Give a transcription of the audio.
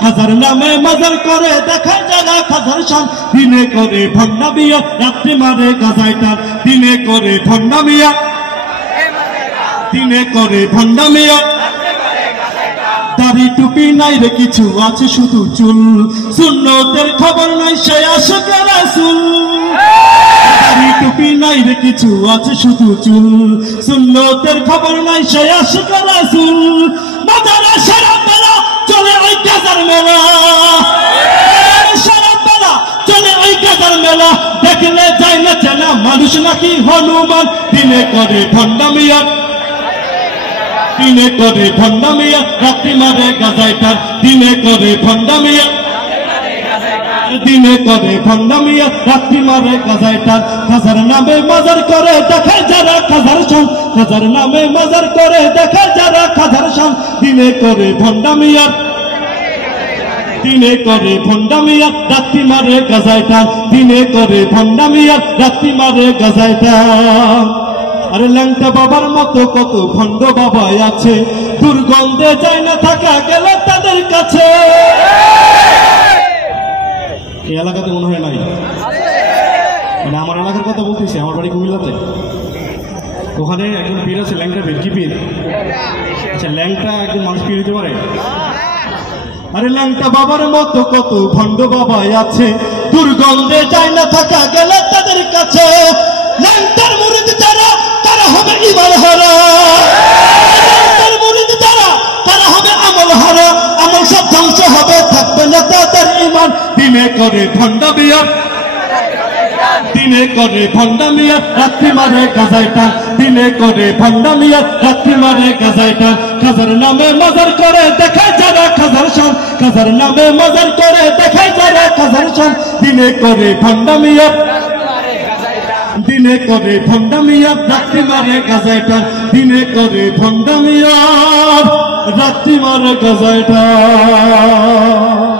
খাজার নামে মাজার করে দেখায় যারা খাজার শান দিনে করে ভণ্ডামিয়া রাত্রি মারে গাজায় টান দিনে করে ভণ্ডামিয়া দিনে করে ভণ্ডামিয়া দাড়ি টুপি নাই রে কিছু আছে শুধু চুল সুন্নতের খবর নাই সে আশিক রাসূল দাড়ি টুপি নাই রে কিছু আছে শুধু চুল সুন্নতের খবর নাই সে আশিক রাসূল মাজারে সারা বেলা চলে ওই গাজার মেলা সারা বেলা চলে ওই গাজার মেলা দেখলে যায় না চেনা মানুষ নাকি হনুমান দিনে করে ভণ্ডামিয়া দিনে করে ভণ্ডামিয়া রাত্রি মারে গাজায় টান দিনে করে ভণ্ডামিয়া দিনে করে ভণ্ডামিয়া রাত্রি মারে গাজায় টান খাজার নামে মাজার করে দেখায় যারা খাজার শান খাজার নামে মাজার করে দেখায় যারা খাজার শান দিনে করে ভণ্ডামিয়া দিনে করে ভণ্ডামিয়া রাত্রি মারে গাজায় টান দিনে করে ভণ্ডামিয়া রাত্রি মারে গাজায় টান আরে ল্যাংটা বাবার মতো কত ভণ্ড বাবা আছে দুর্গন্ধে যায় না থাকা গেলে তাদের কাছে এই এলাকাতে মনে হয় নাই মানে আমার এলাকার কথা বলতেছি আমার বাড়ি কুমিল্লাতে ওখানে একজন পীর আছে ল্যাংটা পীর কি পীর আচ্ছা ল্যাংটা একজন মানুষ পীর হতে পারে আরে ল্যাংটা বাবার মতো কত ভণ্ড বাবা আছে দুর্গন্ধে যায় না থাকা গেলে তাদের কাছে ল্যাংটার মুরিদ যারা তারা হবে ঈমান হারা ল্যাংটার মুরিদ যারা তারা হবে আমল হারা আমল সব ধ্বংস হবে থাকবে না তাদের ঈমান দিনে করে ভণ্ডামিয়া দিনে করে ভণ্ডামিয়া রাত্রি মারে গাজায় টান দিনে করে ভণ্ডামিয়া রাত্রি মারে গাজায় টান খাজার নামে মাজার করে দেখায় যারা খাজার শান খাজার নামে মাজার করে দেখায় যারা খাজার শান দিনে করে ভণ্ডামিয়া দিনে করে ভণ্ডামিয়া রাত্রি মারে গাজায় টান দিনে করে ভণ্ডামিয়া রাত্রি মারে গাজায় টান